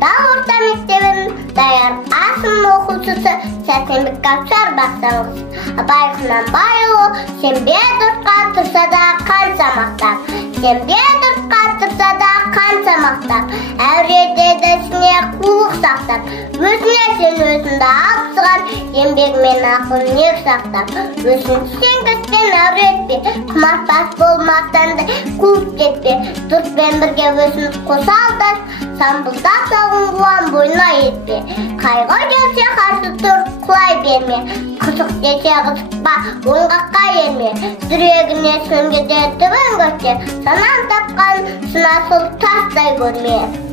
Dağ orta mektebining dayar asım okutusu Sәрсенбек Кәусар бақсаңыз. Абай Құнанбайұлы сенбе дұртқа тұрса да қанша мақтап. Сенбе дұртқа тұрса да қанша мақтап. Әуреде дәсіне қулық сақтап. Өзіне сен өзіңді алыпсыған, еңбегімен ақыл нек сақтап. Өзің сенгіспен әуретпе, құмартпас болмақтанды қуып кетпе. Дұртпен бірге өзін қоса алдас, самбылдақ сауын бұлан бойына етпе. Қайғы келсе қарсы тұр, құлай берме. Қызық десе қызықпа, оңғаққа ерме. Жүрегіне сөнгеде түбін көтер, санан тапқан сынасыл тастай көрме.